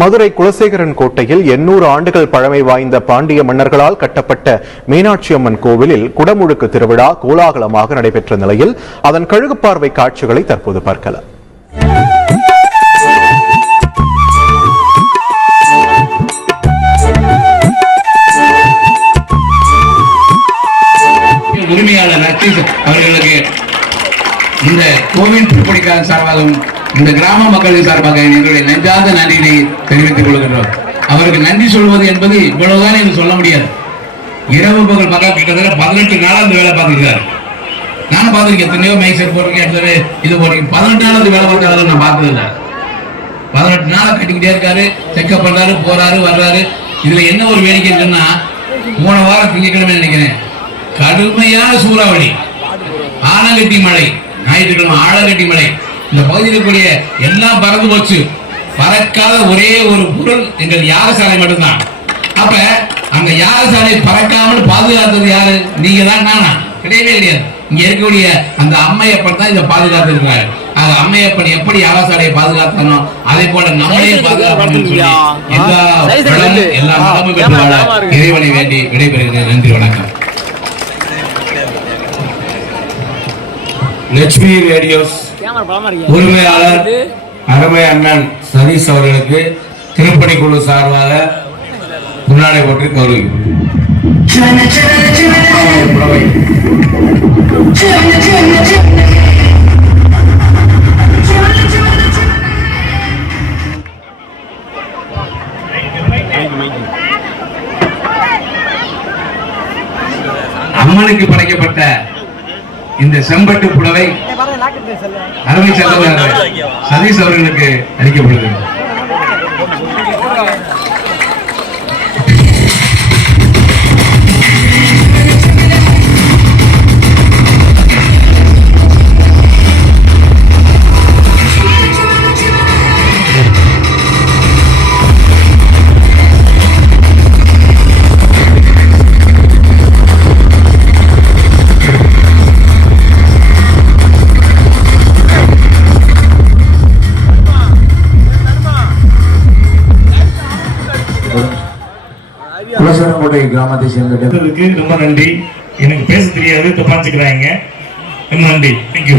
மதுரை குலசேகரன் கோட்டையில் எண்ணூறு ஆண்டுகள் பழமை வாய்ந்த பாண்டிய மன்னர்களால் கட்டப்பட்ட மீனாட்சி அம்மன் கோவிலில் குடமுழுக்கு திருவிழா கோலாகலமாக நடைபெற்ற நிலையில் அதன் கழுகு பார்வை காட்சிகளை தற்போது பார்க்கலாம். உரிமையாளர் அவர்களுக்கு இந்த கோவில் திருப்படிக்கான சார்பாகவும் இந்த கிராம மக்களின் சார்பாக எங்களுடைய நெஞ்சார்ந்த நன்றியினை தெரிவித்துக் கொள்கின்றோம். அவருக்கு நன்றி சொல்வது என்பது இவ்வளவுதான் என்று சொல்ல முடியாது. இரவு பகல் பக்கம் கிட்டத்தட்ட பதினெட்டு நாளா வேலை பார்த்துருக்காரு. நானும் பார்த்துருக்கேன் எத்தனையோ மைக் செட் போட்டிருக்கேன் இது போட்டிருக்கேன் பதினெட்டு நாள் இந்த வேலை பார்க்கறத நான் பார்த்தது இல்லை பதினெட்டு நாள் கட்டிக்கிட்டே இருக்காரு செக்அப் பண்றாரு போறாரு வர்றாரு. இதுல என்ன ஒரு வேடிக்கை சொன்னா மூணு வாரம் திங்கக்கிழமை நினைக்கிறேன். கடுமையான சூறாவளி. ஆலங்கட்டி மழை. ஞாயிற்றுக்கிழமை ஆலங்கட்டி மழை. இந்த பகுதியில் இருக்கக்கூடிய எல்லாம் பறந்து போச்சு. பறக்காத ஒரே ஒரு பொருள் எங்கள் யாகசாலை மட்டும்தான். அப்ப அங்க யாகசாலை பறக்காமல் பாதுகாத்தது யாரு? நீங்க தான் நானா? கிடையவே கிடையாது. இங்க இருக்கக்கூடிய அந்த அம்மையப்பன் தான் இதை பாதுகாத்து இருக்கிறாரு அது அம்மையப்பன் எப்படி யாகசாலையை பாதுகாத்தானோ அதே போல நம்மளையும் பாதுகாக்கணும்னு சொல்லி எல்லா நலமும் இறைவனை வேண்டி விடைபெறுகிறேன். நன்றி வணக்கம். லட்சுமி ரேடியோஸ். உரிமையாளர் அருமை அண்ணன் சதீஷ் அவர்களுக்கு திருப்பணி குழு சார்பாக முன்னாடி போட்டு கௌரவி அம்மனுக்கு படைக்கப்பட்ட இந்த செம்பட்டு புடவை அருமை செல்வராக சதீஷ் அவர்களுக்கு அளிக்கப்படுகிறது. குலசரங்கோட்டை கிராமத்தை சேர்ந்த வந்ததுக்கு ரொம்ப நன்றி. எனக்கு பேச தெரியாது தப்பாச்சுக்கிறாங்க. ரொம்ப நன்றி. Thank you